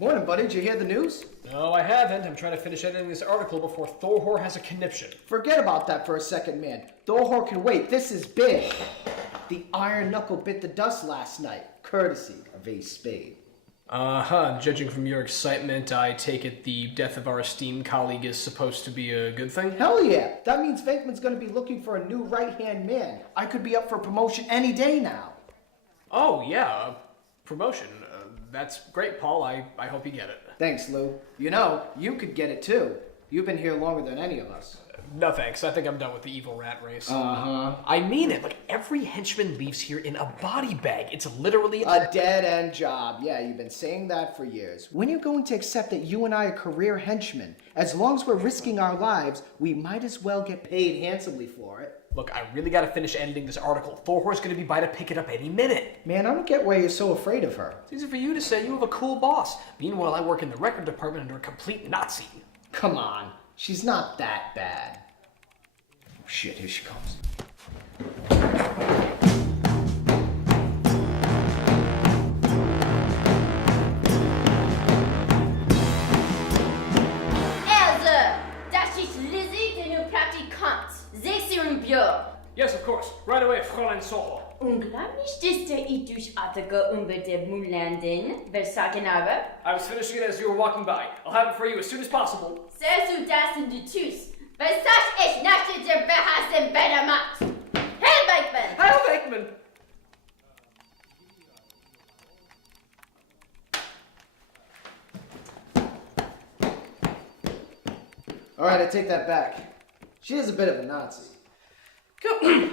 Morning, buddy. Did you hear the news? No, I haven't. I'm trying to finish editing this article before Thorhor has a conniption. Forget about that for a second, man. Thorhor can wait. This is big. The iron knuckle bit the dust last night, courtesy of Ace Spade. Judging from your excitement, I take it the death of our esteemed colleague is supposed to be a good thing? Hell yeah. That means Venkman's gonna be looking for a new right-hand man. I could be up for promotion any day now. Oh, yeah. Promotion. That's great, Paul. I hope you get it. Thanks, Lou. You know, you could get it too. You've been here longer than any of us. No thanks. I think I'm done with the evil rat race. Uh-huh. I mean it. Like, every henchman leaves here in a body bag. It's literally a dead-end job. Yeah, you've been saying that for years. When are you going to accept that you and I are career henchmen? As long as we're risking our lives, we might as well get paid handsomely for it. Look, I really gotta finish editing this article. Thorhor's gonna be by to pick it up any minute. Man, I don't get why you're so afraid of her. It's easy for you to say. You have a cool boss. Meanwhile, I work in the record department under a complete Nazi. Come on. She's not that bad. Oh, shit, here she comes. Yes, of course. Right away, Fräulein Soho. Unglaublich, dass der Idusartige unter Mulanden. Wer sagen aber? I was finishing it as you were walking by. I'll have it for you as soon as possible. Sagst du das in die Tüß? Was sag ich nach der Behassen Bennermatt? Heil Venkman! Heil Venkman! All right, I take that back. She is a bit of a Nazi.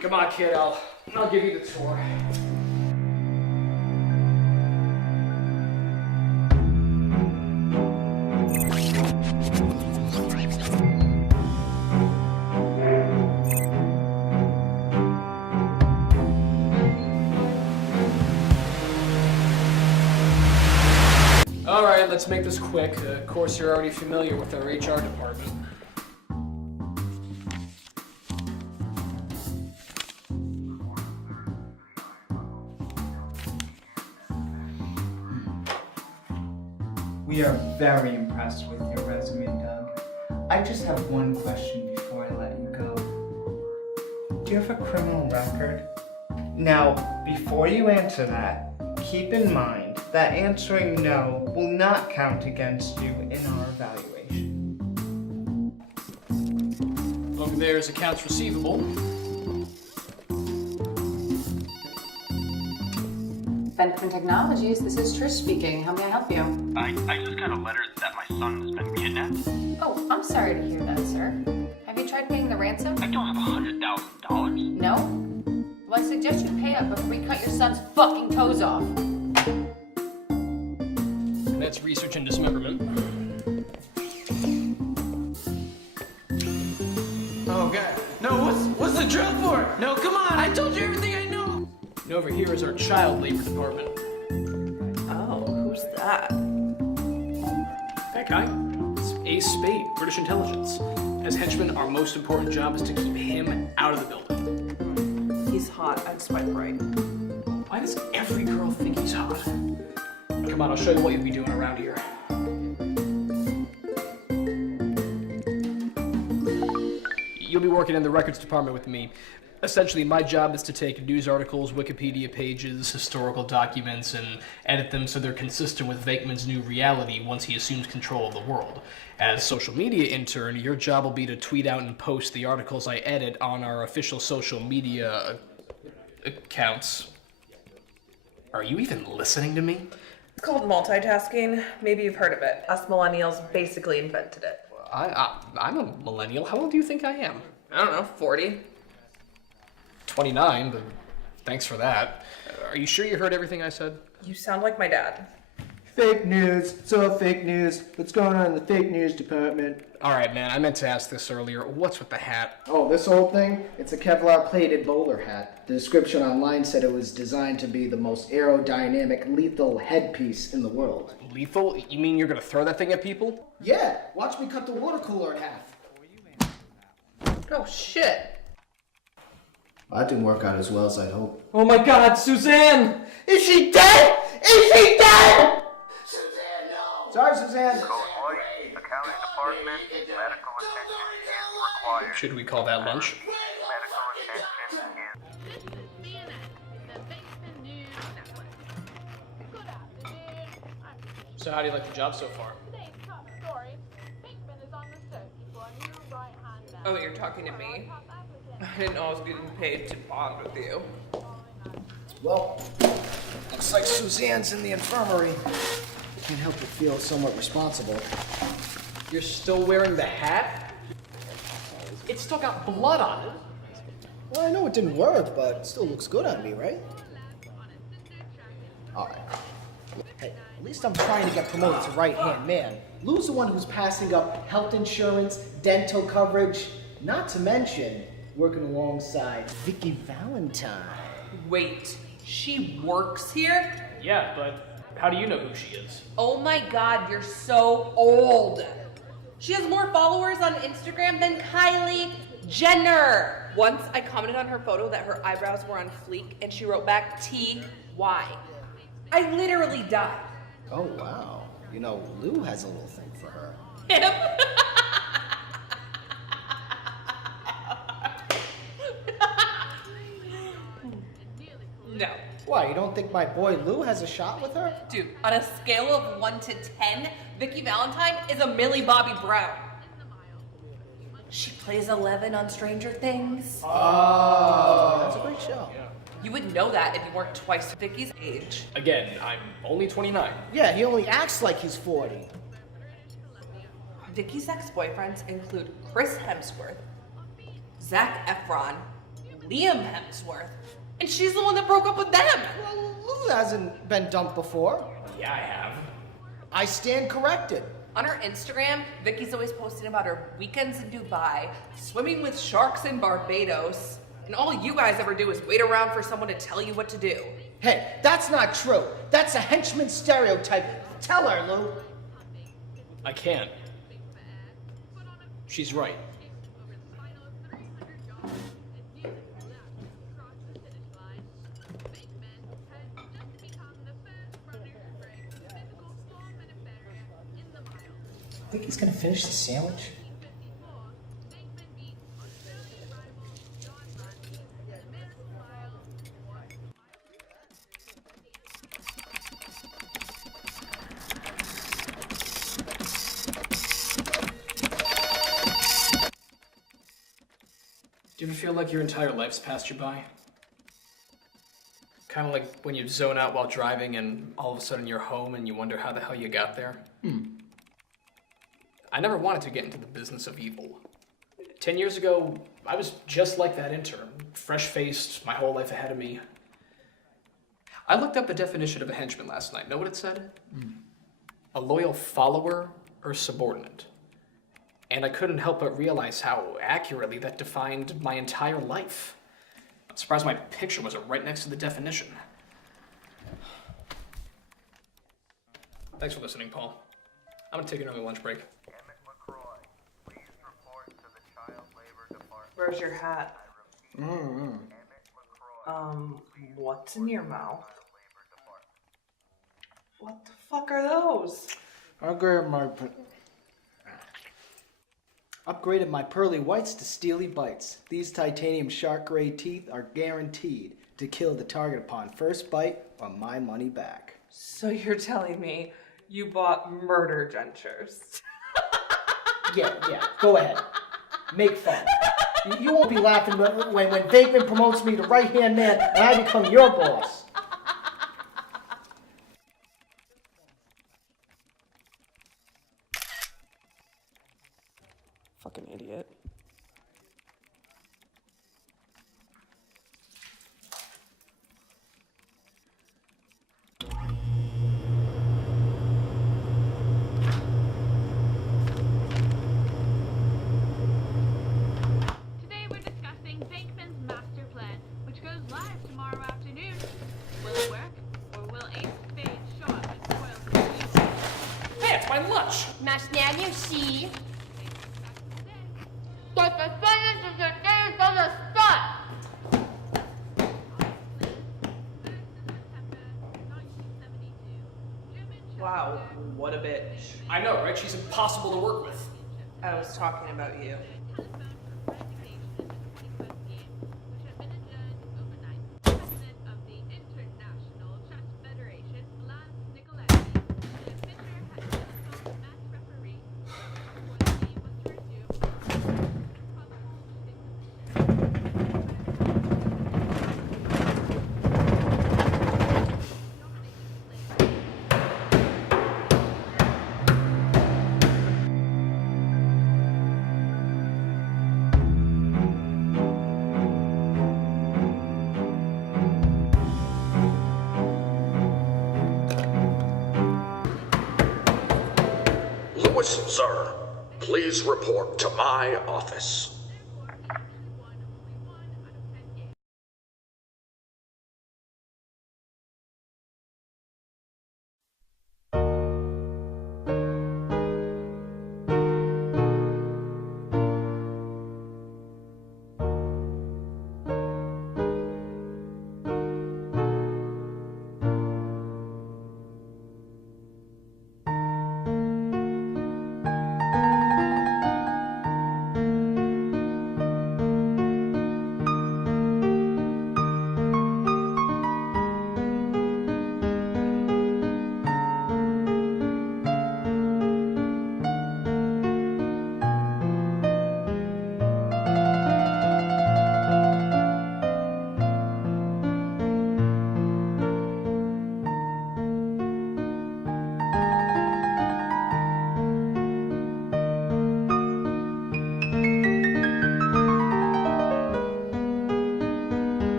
Come on, kid. I'll give you the tour. All right, let's make this quick. Of course, you're already familiar with our HR department. We are very impressed with your resume, Doug. I just have one question before I let you go. Do you have a criminal record? Now, before you answer that, keep in mind that answering no will not count against you in our evaluation. Over there is accounts receivable. Henchman Technologies, this is Trish speaking. How may I help you? I just got a letter that my son has been kidnapped. Oh, I'm sorry to hear that, sir. Have you tried paying the ransom? I don't have $100,000. No? Well, I suggest you pay up before we cut your son's fucking toes off. That's research and dismemberment. Oh, God. No, what's the drill for? No, come on. I told you everything I know. And over here is our child labor department. Oh, who's that? That guy. It's Ace Spade, British intelligence. As henchman, our most important job is to keep him out of the building. He's hot. I'd swipe right. Why does every girl think he's hot? Come on, I'll show you what you'll be doing around here. You'll be working in the records department with me. Essentially, my job is to take news articles, Wikipedia pages, historical documents, and edit them so they're consistent with Venkman's new reality once he assumes control of the world. As social media intern, your job will be to tweet out and post the articles I edit on our official social media accounts. Are you even listening to me? It's called multitasking. Maybe you've heard of it. Us millennials basically invented it. I'm a millennial. How old do you think I am? I don't know, 40? 29, but thanks for that. Are you sure you heard everything I said? You sound like my dad. Fake news. It's all fake news. What's going on in the fake news department? All right, man, I meant to ask this earlier. What's with the hat? Oh, this old thing? It's a Kevlar-plated bowler hat. The description online said it was designed to be the most aerodynamic, lethal headpiece in the world. Lethal? You mean you're gonna throw that thing at people? Yeah, watch me cut the water cooler in half. Oh, shit. That didn't work out as well as I'd hoped. Oh my God, Suzanne! Is she dead? Is she dead? Suzanne, no! Sorry, Suzanne. Code white, accounting department, medical attention is required. Should we call that lunch? Medical attention is... So how do you like the job so far? Oh, you're talking to me? I didn't know I was getting paid to bond with you. Well, looks like Suzanne's in the infirmary. Can't help but feel somewhat responsible. You're still wearing the hat? It's still got blood on it. Well, I know it didn't work, but it still looks good on me, right? Alright. Hey, at least I'm trying to get promoted to right-hand man. Lou's the one who's passing up health insurance, dental coverage, not to mention working alongside Vicky Valentine. Wait, she works here? Yeah, but how do you know who she is? Oh my god, you're so old. She has more followers on Instagram than Kylie Jenner. Once I commented on her photo that her eyebrows were on fleek and she wrote back T-Y. I literally died. Oh, wow. You know, Lou has a little thing for her. Him? No. Why, you don't think my boy Lou has a shot with her? Dude, on a scale of 1 to 10, Vicky Valentine is a Millie Bobby Brown. She plays 11 on Stranger Things. Oh, that's a great show. You would know that if you weren't twice Vicky's age. Again, I'm only 29. Yeah, he only acts like he's 40. Vicky's ex-boyfriends include Chris Hemsworth, Zac Efron, Liam Hemsworth, and she's the one that broke up with them. Well, Lou hasn't been dumped before. Yeah, I have. I stand corrected. On her Instagram, Vicky's always posting about her weekends in Dubai, swimming with sharks in Barbados, and all you guys ever do is wait around for someone to tell you what to do. Hey, that's not true. That's a henchman stereotype. Tell her, Lou. I can't. She's right. Think he's gonna finish the sandwich? Do you ever feel like your entire life's passed you by? Kind of like when you zone out while driving and all of a sudden you're home and you wonder how the hell you got there? I never wanted to get into the business of evil. 10 years ago, I was just like that intern, fresh-faced, my whole life ahead of me. I looked up the definition of a henchman last night. Know what it said? A loyal follower or subordinate. And I couldn't help but realize how accurately that defined my entire life. I'm surprised my picture wasn't right next to the definition. Thanks for listening, Paul. I'm gonna take an early lunch break. Where's your hat? What's in your mouth? What the fuck are those? Upgraded my pearly whites to steely bites. These titanium shark gray teeth are guaranteed to kill the target upon first bite or my money back. So you're telling me you bought murder dentures? Yeah, go ahead. Make fun. You won't be laughing when Vakeman promotes me to right-hand man and I become your boss. Fucking idiot. Today we're discussing Bakeman's master plan, which goes live tomorrow afternoon. Will it work, or will Ace Spade show up and spoil the season? Hey, it's my lunch! Masz nie si. Wow, what a bitch. I know, right? She's impossible to work with. I was talking about you. President of the International Chess Federation, Vlad Nikolevsky, the official had telephoned match referee before the game was to resume. Zurh, please report to my office.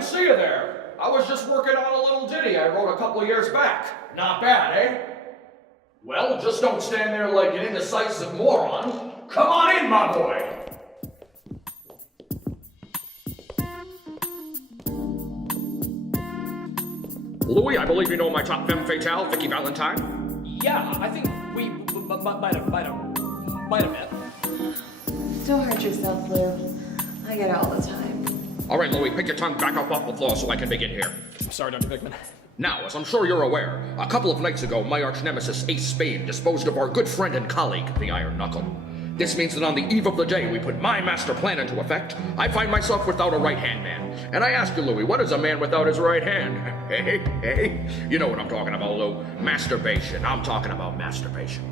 See you there. I was just working on a little ditty I wrote a couple years back. Not bad, eh? Well, just don't stand there like an indecisive moron. Come on in, my boy. Louis, I believe you know my top femme fatale, Vicky Valentine. Yeah, I think we might have met. Don't hurt yourself, Lou. I get it all the time. All right, Louis, pick your tongue back up off the floor so I can begin here. I'm sorry, Dr. Bickman. Now, as I'm sure you're aware, a couple of nights ago, my arch-nemesis Ace Spade disposed of our good friend and colleague, the Iron Knuckle. This means that on the eve of the day we put my master plan into effect, I find myself without a right-hand man. And I ask you, Louis, what is a man without his right hand? Hey, you know what I'm talking about, Lou. Masturbation. I'm talking about masturbation.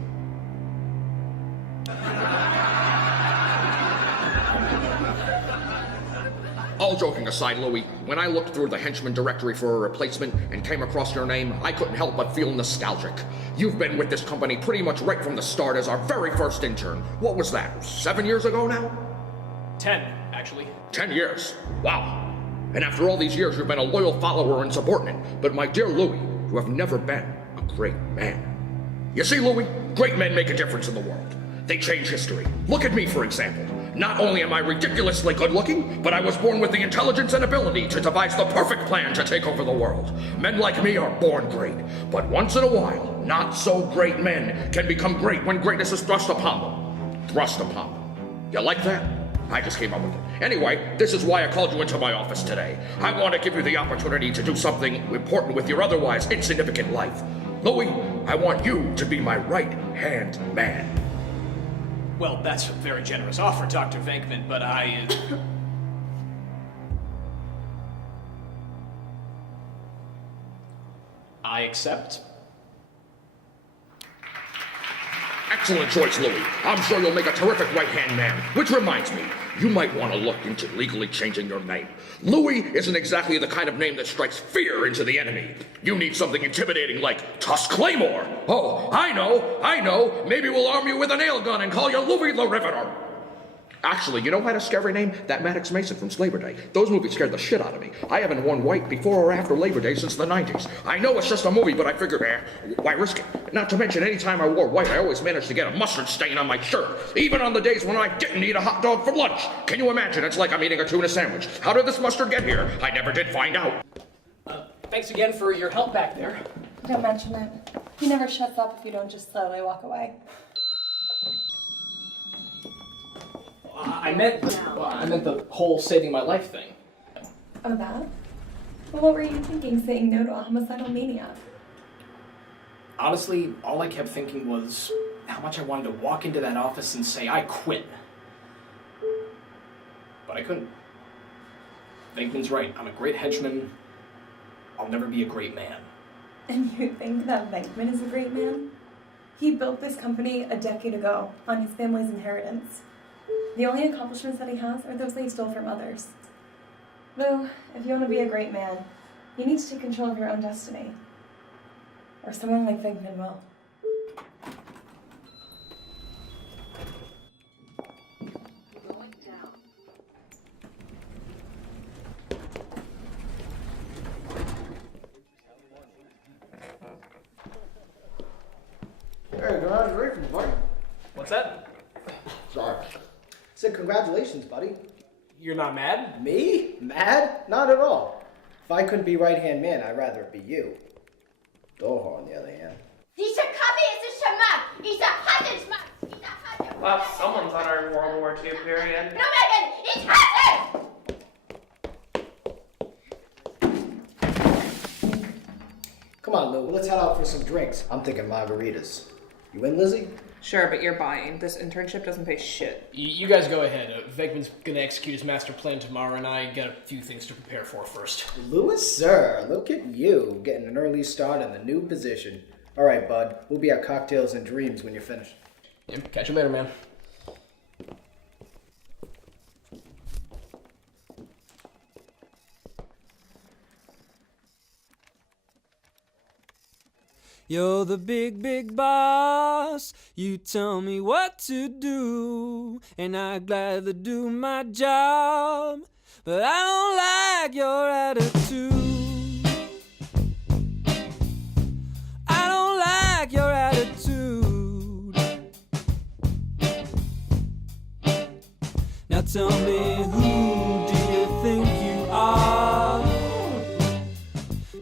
All joking aside, Louis, when I looked through the Henchman directory for a replacement and came across your name, I couldn't help but feel nostalgic. You've been with this company pretty much right from the start as our very first intern. What was that, 7 years ago now? 10, actually. 10 years. Wow. And after all these years, you've been a loyal follower and subordinate. But my dear Louis, you have never been a great man. You see, Louis, great men make a difference in the world. They change history. Look at me, for example. Not only am I ridiculously good-looking, but I was born with the intelligence and ability to devise the perfect plan to take over the world. Men like me are born great, but once in a while, not-so-great men can become great when greatness is thrust upon them. Thrust upon them. You like that? I just came up with it. Anyway, this is why I called you into my office today. I want to give you the opportunity to do something important with your otherwise insignificant life. Louis, I want you to be my right-hand man. Well, that's a very generous offer, Dr. Venkman, but I accept. Excellent choice, Louis. I'm sure you'll make a terrific right-hand man. Which reminds me, you might want to look into legally changing your name. Louis isn't exactly the kind of name that strikes fear into the enemy. You need something intimidating like Tusk Claymore. Oh, I know. Maybe we'll arm you with a nail gun and call you Louis the Riveter. Actually, you know who had a scary name? That Maddox Mason from Labor Day. Those movies scared the shit out of me. I haven't worn white before or after Labor Day since the 90s. I know it's just a movie, but I figured, why risk it? Not to mention, any time I wore white, I always managed to get a mustard stain on my shirt. Even on the days when I didn't eat a hot dog for lunch. Can you imagine? It's like I'm eating a tuna sandwich. How did this mustard get here? I never did find out. Thanks again for your help back there. Don't mention it. He never shuts up if you don't just slowly walk away. I meant the whole saving my life thing. Oh, that? Well, what were you thinking saying no to a homicidal maniac? Honestly, all I kept thinking was how much I wanted to walk into that office and say, I quit. But I couldn't. Venkman's right. I'm a great henchman. I'll never be a great man. And you think that Venkman is a great man? He built this company a decade ago on his family's inheritance. The only accomplishments that he has are those that he stole from others. Though, if you want to be a great man, you need to take control of your own destiny. Or someone like Venkman will. Hey, congratulations, buddy. What's that? Sorry. Said congratulations, buddy. You're not mad? Me? Mad? Not at all. If I couldn't be right-hand man, I'd rather it be you. Doha, on the other hand. Dieser Kaffee ist ein Schmarrn. Dieser Handelsmarkt. Dieser Handelsmarkt. Well, someone's on our World War II period. No, Megan, ich hasse! Come on, Lou. Let's head out for some drinks. I'm thinking margaritas. You in, Lizzie? Sure, but you're buying. This internship doesn't pay shit. You guys go ahead. Venkman's gonna execute his master plan tomorrow, and I got a few things to prepare for first. Louis, sir, look at you, getting an early start in the new position. All right, bud. We'll be at Cocktails and Dreams when you're finished. Yep, catch you later, man. You're the big, big boss. You tell me what to do, and I gladly do my job. But I don't like your attitude. I don't like your attitude. Now tell me, who do you think you are?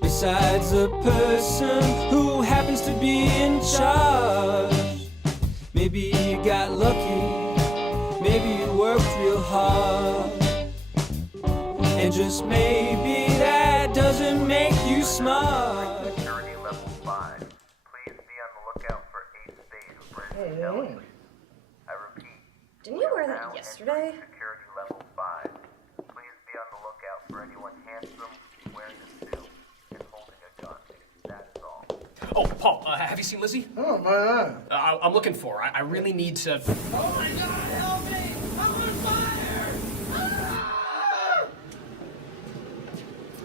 Besides a person who happens to be in charge. Maybe you got lucky, maybe you worked real hard, and just maybe that doesn't make you smart. Security level 5. Please be on the lookout for a spade of British intelligence. I repeat. Didn't you wear that yesterday? Security level 5. Please be on the lookout for anyone handsome, wearing a suit, and holding a gun. That's all. Oh, Paul, have you seen Lizzie? Oh, my God. I'm looking for her. I really need to... Oh my God, help me! I'm on fire! Ah!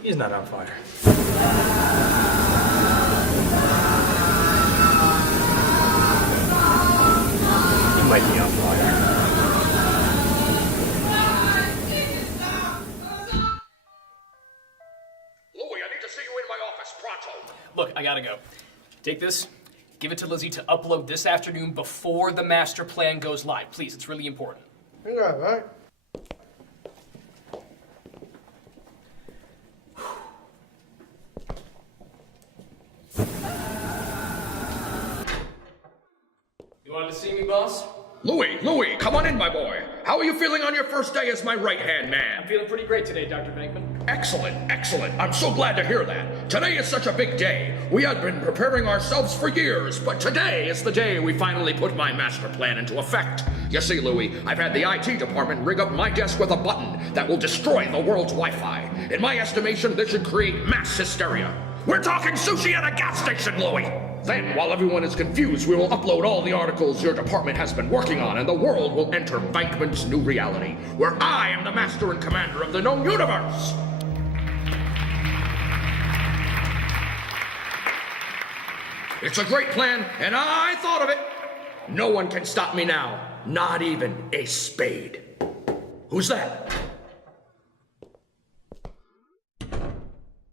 He's not on fire. He might be on fire. Louie, I need to see you in my office pronto. Look, I gotta go. Take this, give it to Lizzie to upload this afternoon before the master plan goes live. Please, it's really important. Yeah, right. You wanted to see me, boss? Louie, come on in, my boy. How are you feeling on your first day as my right-hand man? I'm feeling pretty great today, Dr. Venkman. Excellent. I'm so glad to hear that. Today is such a big day. We had been preparing ourselves for years, but today is the day we finally put my master plan into effect. You see, Louie, I've had the IT department rig up my desk with a button that will destroy the world's Wi-Fi. In my estimation, this should create mass hysteria. We're talking sushi at a gas station, Louie! Then, while everyone is confused, we will upload all the articles your department has been working on, and the world will enter Venkman's new reality, where I am the master and commander of the known universe! It's a great plan, and I thought of it! No one can stop me now, not even a spade. Who's that?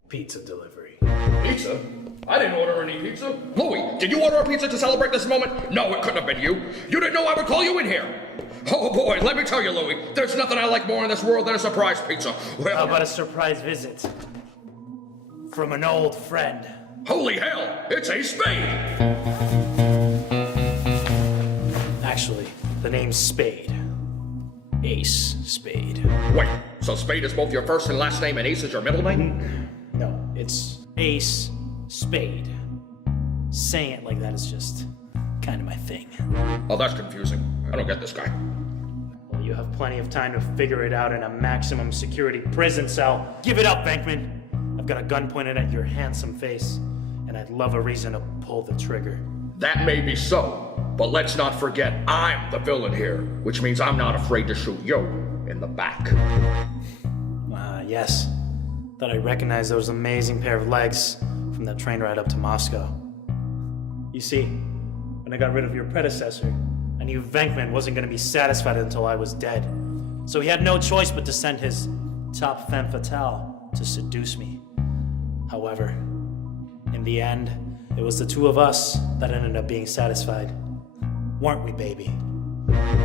Pizza delivery. Pizza? I didn't order any pizza. Louie, did you order a pizza to celebrate this moment? No, it couldn't have been you. You didn't know I would call you in here. Oh boy, let me tell you, Louie, there's nothing I like more in this world than a surprise pizza. Well, how about a surprise visit? From an old friend. Holy hell, it's a Spade! Actually, the name's Spade. Ace Spade. Wait, so Spade is both your first and last name and Ace is your middle name? No, it's Ace Spade. Saying it like that is just kind of my thing. Oh, that's confusing. I don't get this guy. Well, you have plenty of time to figure it out in a maximum security prison cell. Give it up, Venkman. I've got a gun pointed at your handsome face, and I'd love a reason to pull the trigger. That may be so, but let's not forget I'm the villain here, which means I'm not afraid to shoot you in the back. Yes. Thought I recognized those amazing pair of legs from that train ride up to Moscow. You see, when I got rid of your predecessor, I knew Venkman wasn't going to be satisfied until I was dead. So he had no choice but to send his top femme fatale to seduce me. However, in the end, it was the two of us that ended up being satisfied. Weren't we, baby?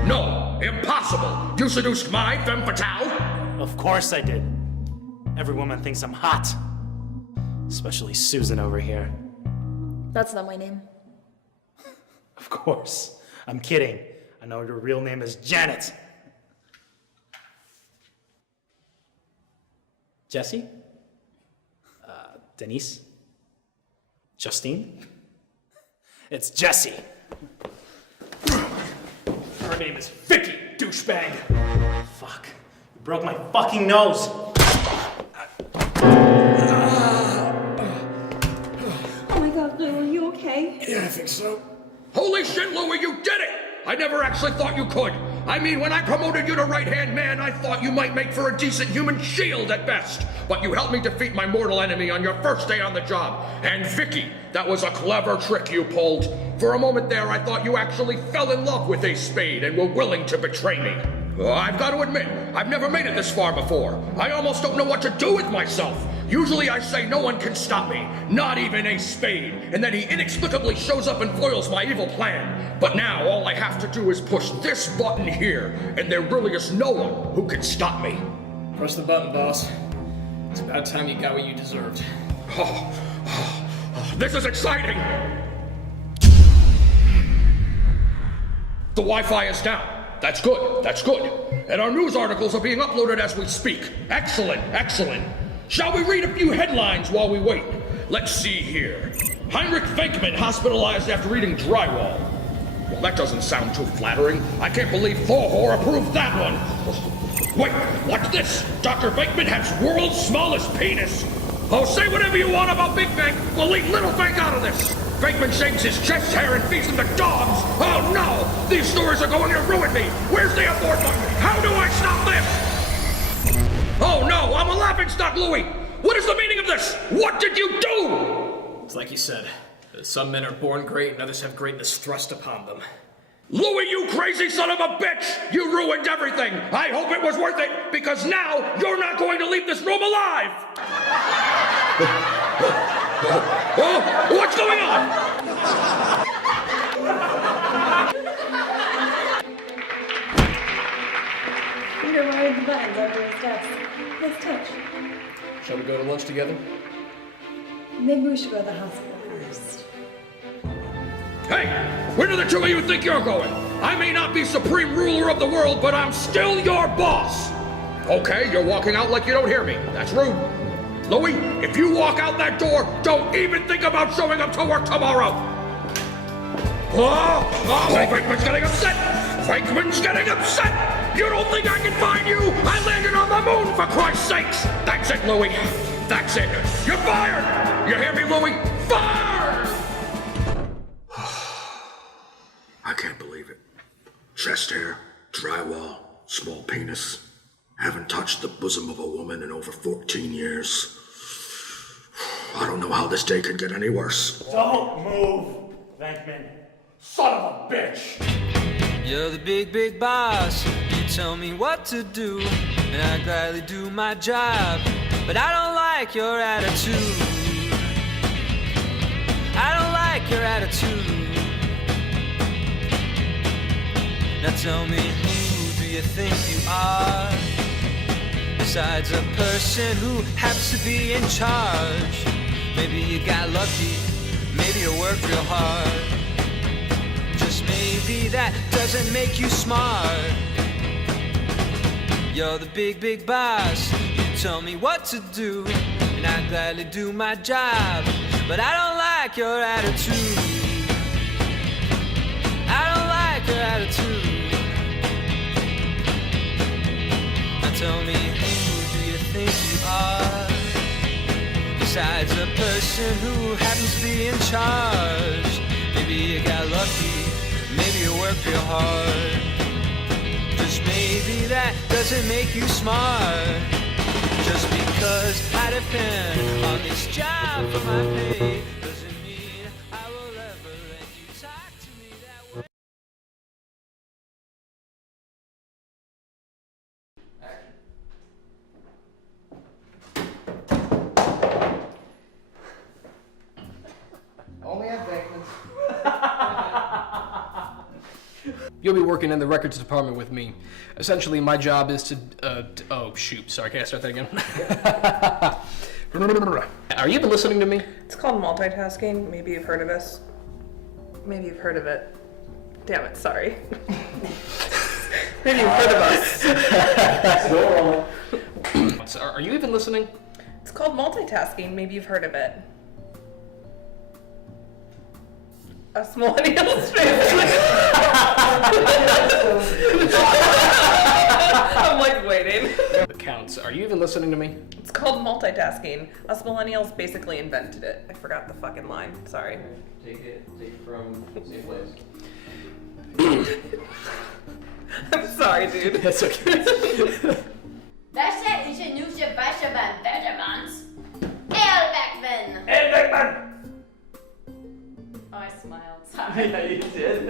No! Impossible! You seduced my femme fatale? Of course I did. Every woman thinks I'm hot. Especially Susan over here. That's not my name. Of course. I'm kidding. I know your real name is Janet. Jessie? Denise? Justine? It's Jessie. Her name is Vicky, douchebag. Fuck. You broke my fucking nose. Oh my god, Lou, are you okay? Yeah, I think so. Holy shit, Louie, you did it! I never actually thought you could. I mean, when I promoted you to right-hand man, I thought you might make for a decent human shield at best. But you helped me defeat my mortal enemy on your first day on the job. And Vicky, that was a clever trick you pulled. For a moment there, I thought you actually fell in love with Ace Spade and were willing to betray me. I've got to admit, I've never made it this far before. I almost don't know what to do with myself. Usually I say no one can stop me, not even Ace Spade, and then he inexplicably shows up and foils my evil plan. But now all I have to do is push this button here, and there really is no one who can stop me. Press the button, boss. It's about time you got what you deserved. This is exciting! The Wi-Fi is down. That's good, that's good. And our news articles are being uploaded as we speak. Excellent, excellent. Shall we read a few headlines while we wait? Let's see here. Heinrich Venkman hospitalized after eating drywall. Well, that doesn't sound too flattering. I can't believe Thorhor approved that one. Wait, what's this? Dr. Venkman has world's smallest penis. Oh, say whatever you want about Big Vank. We'll leave Little Vank out of this. Venkman shaves his chest hair and feeds them to dogs. Oh no! These stories are going to ruin me. Where's the abort button? How do I stop this? Oh no, I'm a laughingstock, Louie. What is the meaning of this? What did you do? It's like you said. Some men are born great and others have greatness thrust upon them. Louie, you crazy son of a bitch! You ruined everything! I hope it was worth it, because now you're not going to leave this room alive! Oh, what's going on? Peter wired the buttons over his desk. Nice touch. Shall we go to lunch together? Maybe we should go to the hospital first. Hey, where do the two of you think you're going? I may not be supreme ruler of the world, but I'm still your boss. Okay, you're walking out like you don't hear me. That's rude. Louie, if you walk out that door, don't even think about showing up to work tomorrow. Oh, Venkman's getting upset. Venkman's getting upset. You don't think I can find you? I landed on the moon, for Christ's sakes. That's it, Louie. That's it. You're fired. You hear me, Louie? Fired! I can't believe it. Chest hair, drywall, small penis. Haven't touched the bosom of a woman in over 14 years. I don't know how this day could get any worse. Don't move, Venkman. Son of a bitch! You're the big, big boss. You tell me what to do, and I gladly do my job. But I don't like your attitude. I don't like your attitude. Now tell me, who do you think you are? Besides a person who happens to be in charge. Maybe you got lucky, maybe you worked real hard. Just maybe that doesn't make you smart. You're the big, big boss. You tell me what to do, and I gladly do my job. But I don't like your attitude. I don't like your attitude. Now tell me, who do you think you are? Besides a person who happens to be in charge. Maybe you got lucky, maybe you worked real hard. Just maybe that doesn't make you smart. Just because I depend on this job for my pay doesn't mean I will ever let you talk to me that way. Only at Venkman's. You'll be working in the records department with me. Essentially, my job is to, oh shoot, sorry, can I start that again? Are you even listening to me? It's called multitasking. Maybe you've heard of this. Maybe you've heard of it. Damn it, sorry. Maybe you've heard of us. Are you even listening? It's called multitasking. Maybe you've heard of it. Us millennials. I'm like waiting. It counts. Are you even listening to me? It's called multitasking. Us millennials basically invented it. I forgot the fucking line. Sorry. Take it from safe place. I'm sorry, dude. That's okay. Welche ingenieuse Wäsche beim Bettermanns? Beckman! Beckman! Oh, I smiled. Sorry. Yeah, you did.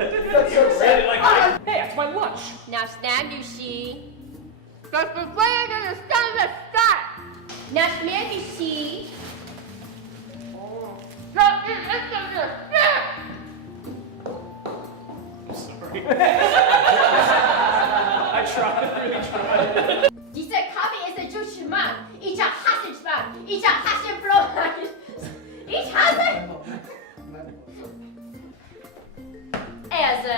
Hey, it's my lunch. Now stand you see. That's the way I'm gonna stand the start. Now stand you see. Oh. Now it's the Sorry. I tried, really tried. Diese Kaffee ist ein Schmarrn. Ich hasse Schmarrn. Ich hasse Brot. Ich hasse. Also,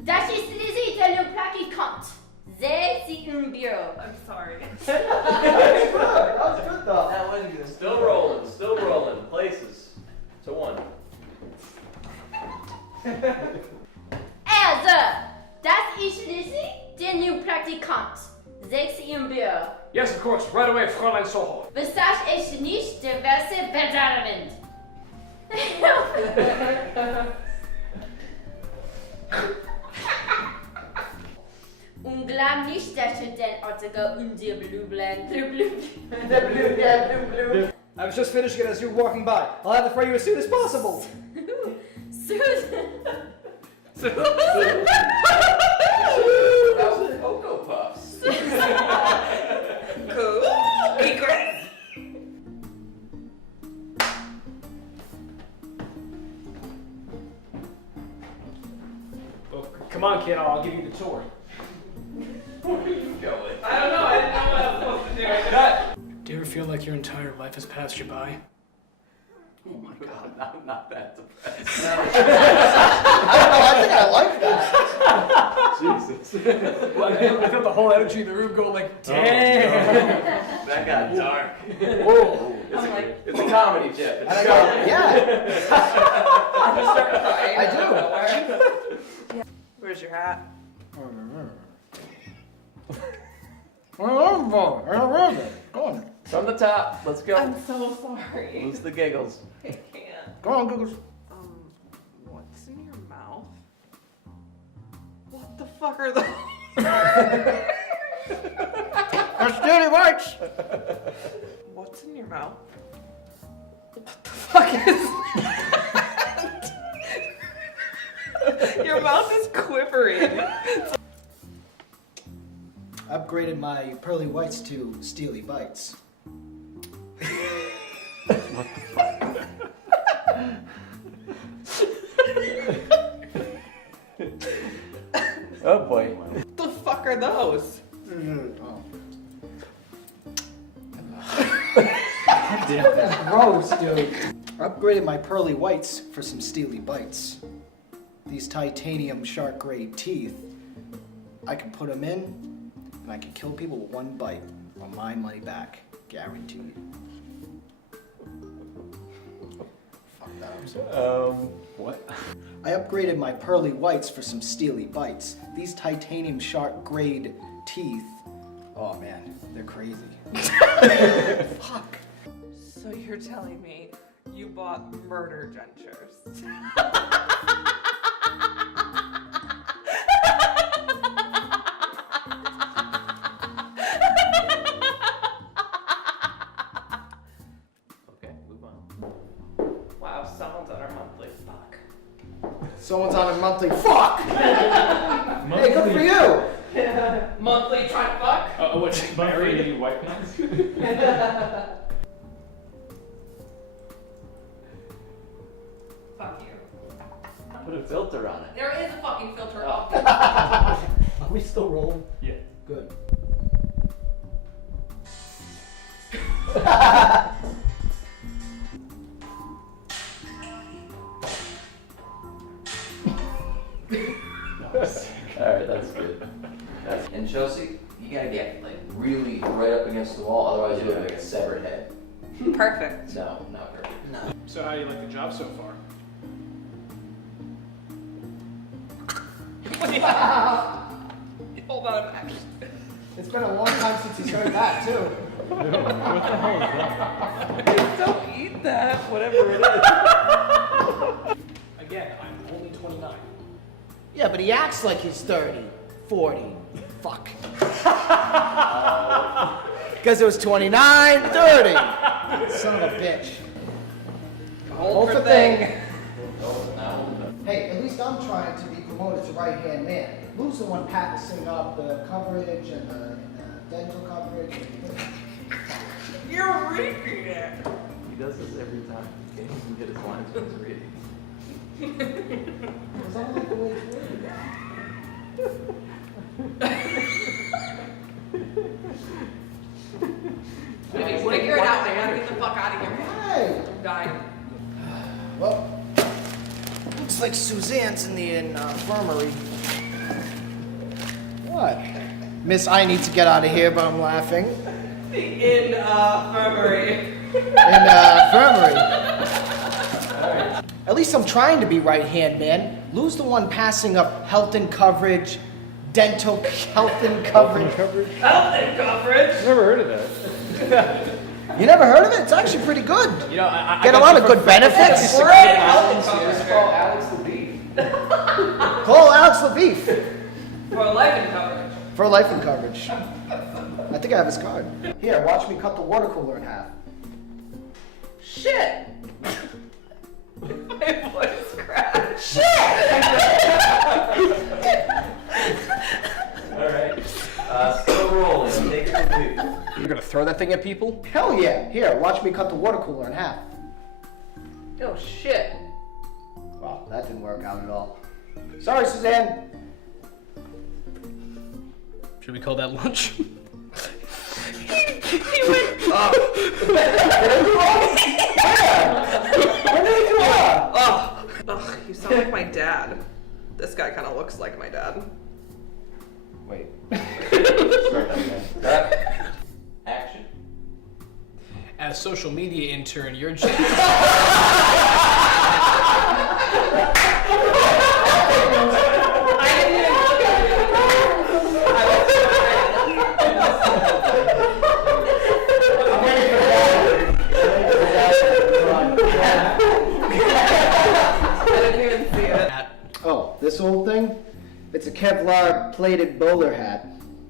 das ist die Seite der Praktikant. Sehr sie im Büro. I'm sorry. That was good though. That was good. Still rolling. Places. To 1. Also, das ist schließlich der neue Praktikant. Sehr sie im Büro. Yes, of course. Right away, Fräulein Soho. Besaß ich nicht diverse Bedarben. Und glaub nicht, dass du den Artikel und die Blublen. I was just finishing it as you were walking by. I'll have it for you as soon as possible. Susan. Cocoa Puffs. Cool. Egret. Well, come on, kid. I'll give you the tour. Where are you going? I don't know. I didn't know what I was supposed to do. Do you ever feel like your entire life has passed you by? Oh my god, not that depressed. I don't know, I think I like that. Jesus. Well, I felt the whole energy in the room go like, damn. That got dark. Whoa. It's a comedy, Jeff. It's And a I go, comedy. yeah, You start crying. I do. Where's your hat? Go on. From the top. Let's go. I'm so sorry. Lose the giggles. I can't. Go on, Google. What's in your mouth? What the fuck are those? That's dirty whites. What's in your mouth? What the fuck is that? Your mouth is quivering. upgraded my pearly whites to steely bites. Oh boy. What the fuck are those? That's gross, dude. Upgraded my pearly whites for some steely bites. These titanium shark grade teeth, I can put them in and I can kill people with one bite on my money back. Guaranteed. Fuck that. What? I upgraded my pearly whites for some steely bites. These titanium shark grade teeth, oh man, they're crazy. Fuck. So you're telling me you bought murder dentures? Okay, move on. Wow, someone's on our monthly. Fuck. Someone's on a monthly fuck! Hey, good for you! Monthly trying to fuck? Oh, what's married? White noise? Fuck you. Put a filter on it. There is a fucking filter. Are we still rolling? Yeah. Good. Alright, that's good. And Chelsea, you gotta get like really right up against the wall, otherwise you look like a severed head. Perfect. No, not perfect. No. So how do you like the job so far? Hold on. It's been a long time since he's heard that, too. What the hell is that? Don't eat that, whatever it is. Again, I'm only 29. Yeah, but he acts like he's 30, 40. Fuck. Because it was 29, 30. Son of a bitch. Hold for thing. Hey, at least I'm trying to be promoted to right-hand man. Lou's the one practicing up the coverage and the dental coverage. You're reading it. He does this every time. He can't even get his lines when he's reading. Because I don't like the way it's worded. Figure it out. I gotta get the fuck out of here. Hey! I'm dying. Well, looks like Suzanne's in the infirmary. What? Miss, I need to get out of here, but I'm laughing. The infirmary. Infirmary. At least I'm trying to be right-hand man. Lou's the one passing up health and coverage, dental health and coverage. Health and coverage. Never heard of that. You never heard of it? It's actually pretty good. You know, I Get a lot of good benefits. Great health and coverage. Call Alex the Beef. Call Alex LaBeef For life and coverage. for life and coverage. I think I have his card. Here, watch me cut the water cooler in half. Shit. My voice cracked. Shit! Alright. Still rolling. Take it to you. You're gonna throw that thing at people? Hell yeah. Here, watch me cut the water cooler in half. Oh shit. Well, that didn't work out at all. Sorry, Suzanne. Should we call that lunch? He went. Ugh, you sound like my dad. This guy kind of looks like my dad. Wait. Action. As social media intern, you're Oh, this old thing? It's a Kevlar plated bowler hat.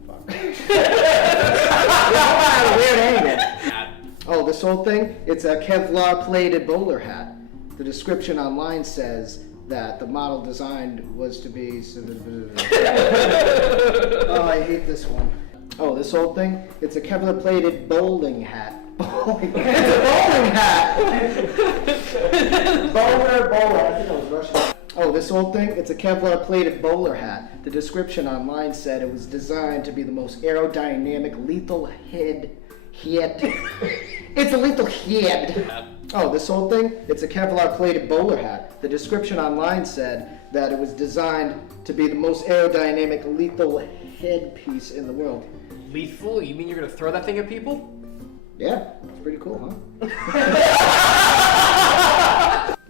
Fuck. Weird angle. Oh, this old thing? It's a Kevlar plated bowler hat. The description online says that the model designed was to be... Oh, I hate this one. Oh, this old thing? It's a Kevlar-plated bowling hat. Bowling. It's a bowling hat! Bowler. I think I was Russian. Oh, this old thing? It's a Kevlar-plated bowler hat. The description online said it was designed to be the most aerodynamic, lethal head. It's a lethal head. Oh, this old thing? It's a Kevlar-plated bowler hat. The description online said that it was designed to be the most aerodynamic, lethal headpiece in the world. Lethal? You mean you're gonna throw that thing at people? Yeah, it's pretty cool, huh?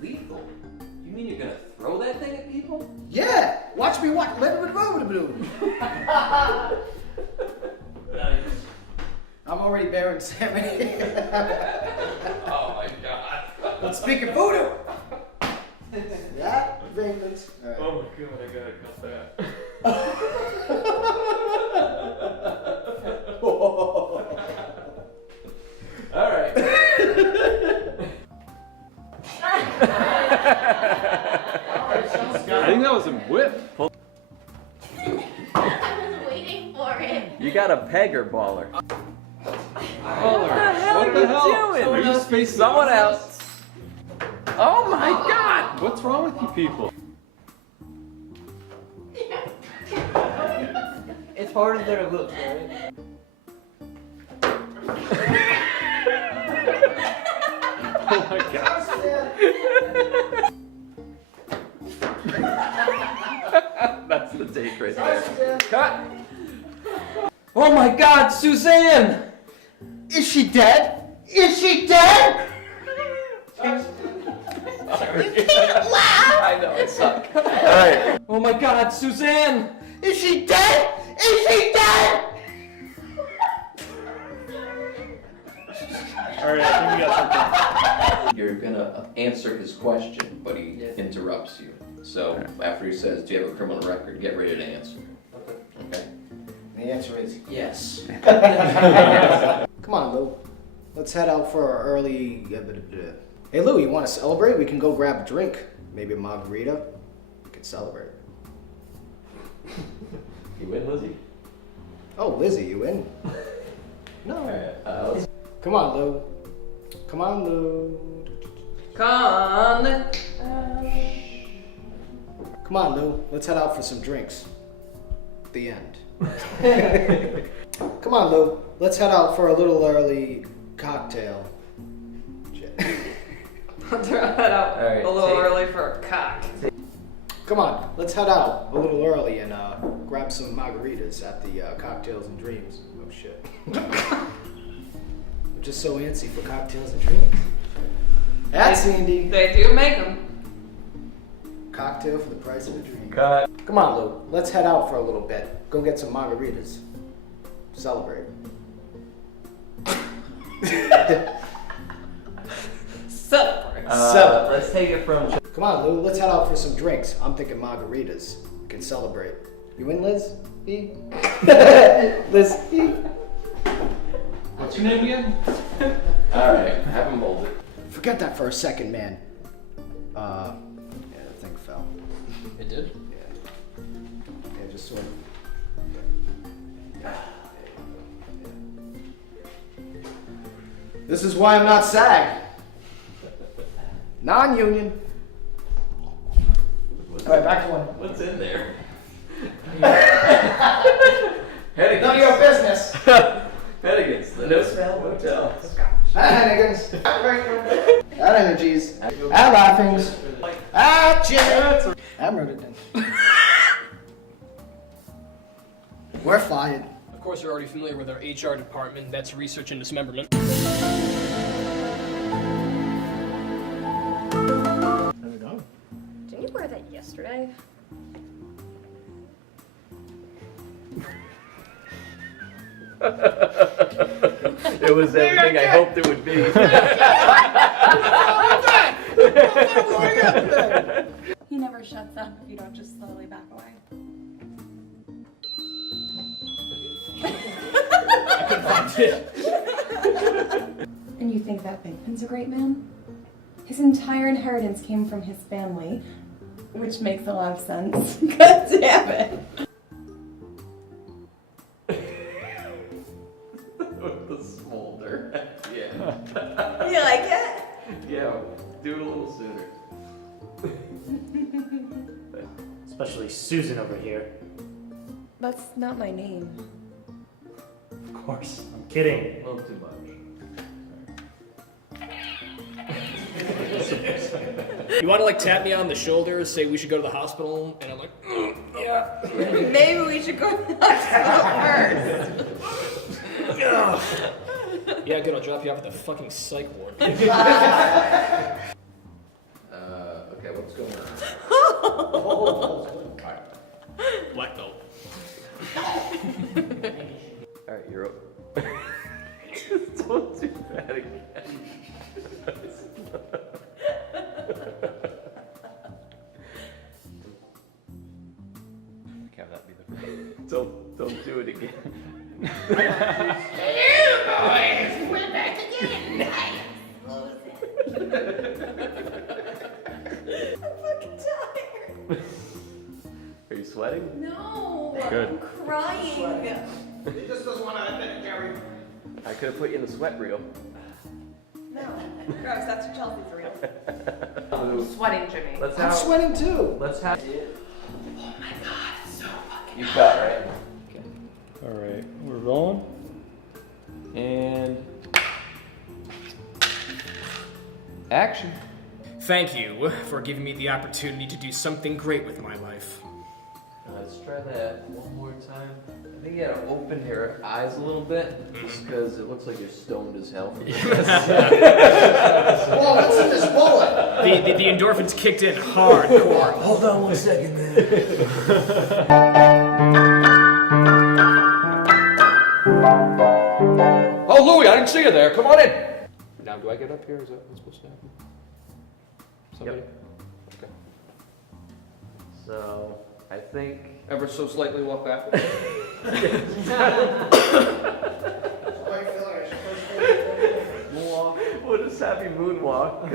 Lethal? You mean you're gonna throw that thing at people? Yeah! Watch me watch. I'm already bearing Sammy. Oh my god. Let's speak of voodoo! Yeah, Venkman's. Alright. Oh my god, I gotta cut that. Alright. I think that was a whip. I was waiting for it. You got a pegger baller. What the hell What the hell? are you doing? Someone else. Oh my god! What's wrong with you people? It's harder than it looks, right? Oh my god. That's the take right there. Cut! Oh my god, Suzanne! Is she dead? Is she dead? You can't laugh! I know, it sucked. Alright. Oh my god, Suzanne! Is she dead? Is she dead? Alright, I think we got something. You're gonna answer his question, but he interrupts you. So after he says, do you have a criminal record, get ready to answer. Okay? The answer is Yes. come on, Lou. Let's head out for our early. Hey, Lou, you want to celebrate? We can go grab a drink. Maybe a margarita. We can celebrate. You win, Lizzie? Oh, Lizzie, you in? No. Alright, Come on, Lou. Come on, Lou. Con. Come on, Lou. Let's head out for some drinks. The end. Come on, Lou. Let's head out for a little early cocktail. Shit. Throw that out Alright, a little take- early for a cock. Come on, let's head out a little early and grab some margaritas at the Cocktails and Dreams. Oh shit. I'm just so antsy for cocktails and dreams. That's Andy. They do make them. Cocktail for the price of a dream. Cut. Come on, Lou. Let's head out for a little bit. Go get some margaritas. Celebrate. Celebrate. Celebrate. Let's take it from. Come on, Lou. Let's head out for some drinks. I'm thinking margaritas. We can celebrate. You in, Liz? E? Liz? E? What's your name again? Alright, have him hold it. Forget that for a second, man. Yeah, the thing fell. It did? Yeah. Yeah, just sort of. This is why I'm not SAG. Non-union. Alright, back to one. What's in there? None of your business. Hennigan's, the No Smell Hotel. Hennigan's. That energies. That laughings. Ah, chits. I'm rodent. We're fired. Of course, you're already familiar with our HR department. That's research and dismemberment. How's it going? Didn't you wear that yesterday? It was everything I hoped it would be. He never shuts up if you don't just slowly back away. And you think that Bankman's a great man? His entire inheritance came from his family, which makes a lot of sense. God damn it. Especially Susan over here. That's not my name. Of course, I'm kidding. A little too much. You want to like tap me on the shoulder, say we should go to the hospital, and I'm like, yeah. Maybe we should go to the hospital first. Yeah, good. I'll drop you off at the fucking psych ward. Okay, what's going on? Black belt. Alright, you're up. Just don't do that again. Have that be the first. Don't do it again. You boys, we're back again. I'm fucking tired. Are you sweating? No. Good. I'm crying. He just doesn't want to admit it, Gary. I could have put you in the sweat reel. No. Gross, that's your Chelsea's real. I'm sweating, Jimmy. I'm sweating too. Let's have. Oh my god, it's so fucking You got it, right? Alright, we're rolling. And action. Thank you for giving me the opportunity to do something great with my life. Let's try that one more time. I think you gotta open your eyes a little bit, just because it looks like you're stoned as hell. Whoa, what's in this bullet? The endorphins kicked in hardcore. Hold on 1 second there. Oh, Louie, I didn't see you there. Come on in. Now, do I get up here? Is that what's supposed to happen? Somebody? Okay. So, I think. Ever so slightly walk back. What is happy moonwalk?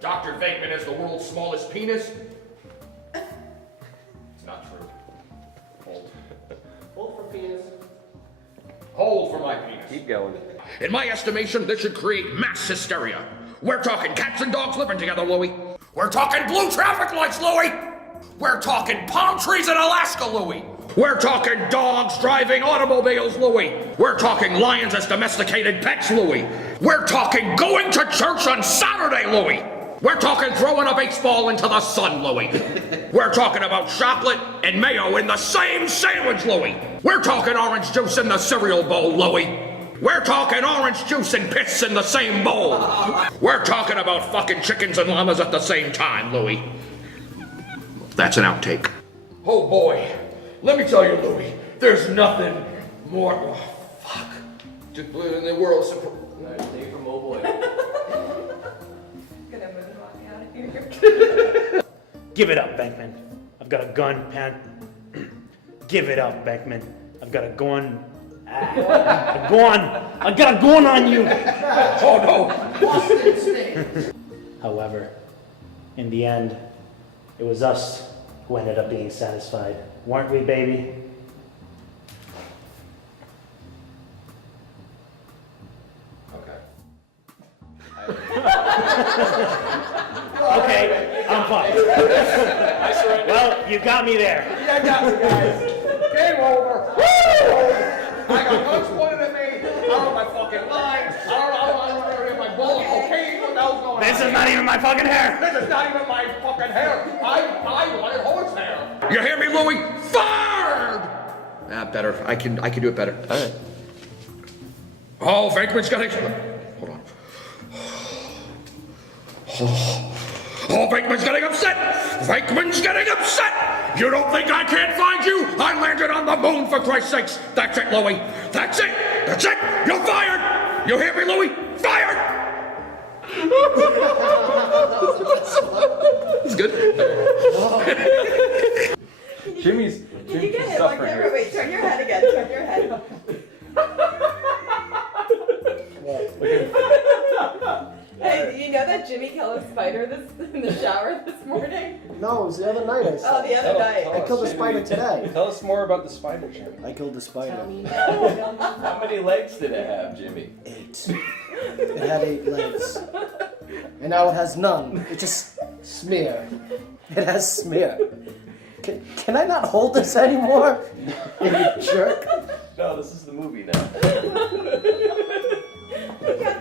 Dr. Venkman has the world's smallest penis. It's not true. Hold. Hold for penis. Hold for my penis. Keep going. In my estimation, this should create mass hysteria. We're talking cats and dogs living together, Louie. We're talking blue traffic lights, Louie. We're talking palm trees in Alaska, Louie. We're talking dogs driving automobiles, Louie. We're talking lions as domesticated pets, Louie. We're talking going to church on Saturday, Louie. We're talking throwing a baseball into the sun, Louie. We're talking about chocolate and mayo in the same sandwich, Louie. We're talking orange juice in the cereal bowl, Louie. We're talking orange juice and piss in the same bowl. We're talking about fucking chickens and llamas at the same time, Louie. That's an outtake. Oh boy, let me tell you, Louie, there's nothing more in the world. Alright, take it from old boy. Gonna moonwalk out of here. Give it up, Bankman. I've got a gun, Pan. Give it up, Bankman. I've got a gun. A gun. I got a gun on you. Oh no. However, in the end, it was us who ended up being satisfied. Weren't we, baby? Okay, I'm fucked. Well, you got me there. Yeah, I got you guys. Game over. Woo! I got guns pointed at me. I don't know my fucking lines. I don't know my bullet. Okay, what the hell's going on? This is not even my fucking hair. This is not even my fucking hair. I wanted horse hair. You hear me, Louie? Fired! Better. I can do it better. All right. Oh, Venkman's got it. Hold on. Oh, Venkman's getting upset! Venkman's getting upset! You don't think I can't find you? I landed on the moon, for Christ's sakes! That's it, Louie! That's it! That's it! You're fired! You hear me, Louie? Fired! It's good. Jimmy's Can you get him on camera? Wait, turn your head again. Turn your head. Hey, do you know that Jimmy killed a spider in the shower this morning? No, it was the other night I saw. Oh, the other night. I killed a spider today. Tell us more about the spider, Jimmy. I killed a spider. How many legs did it have, Jimmy? 8. It had 8 legs. And now it has none. It just Smear. It has smear. Can I not hold this anymore? You jerk. No, this is the movie now.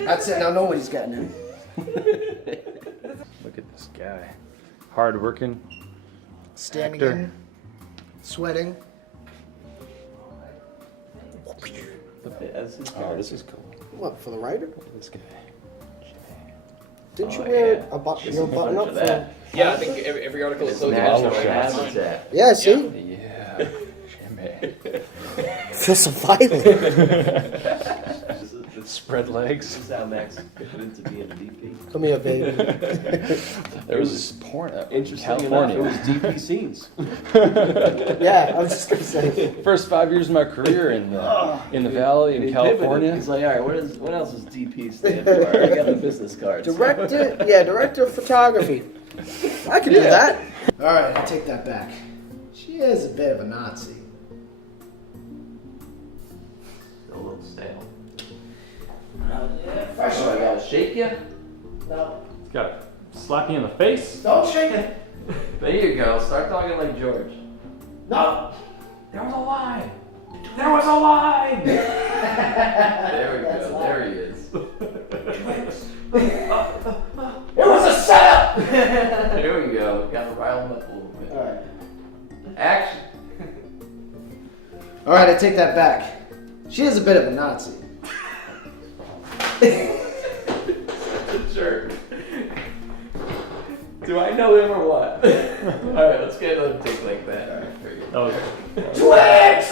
That's it. Now nobody's getting him. Look at this guy. Hard working. Standing actor. in, sweating. Oh, this is cool. What, for the writer? This guy. Didn't you wear a your button up for? Yeah, I think every article is clothing natural is habitat. Yeah, see? Yeah. Feel so violent. Spread legs. This is how Max fit into being a DP. Come here, baby. There was this porn in Interesting California. enough, it was DP scenes. Yeah, I was just gonna say. First 5 years of my career in the Valley in He California. pivoted. He's like, all right, what else does DP stand for? I got the business cards. Director of photography. I can do that. All right, I take that back. She is a bit of a Nazi. A little stale. Fresh. So I gotta shake you? No. It's gotta slap you in the face. Don't shake it. There you go. Start talking like George. No. There was a line. There was a line. There we That's go. loud. There he is. It was a setup. There we go. Gotta rile him up a little bit. All right. Action. All right, I take that back. She is a bit of a Nazi. Sure. Do I know him or what? Alright, let's get another take like that. Alright, very good. Okay. Twix!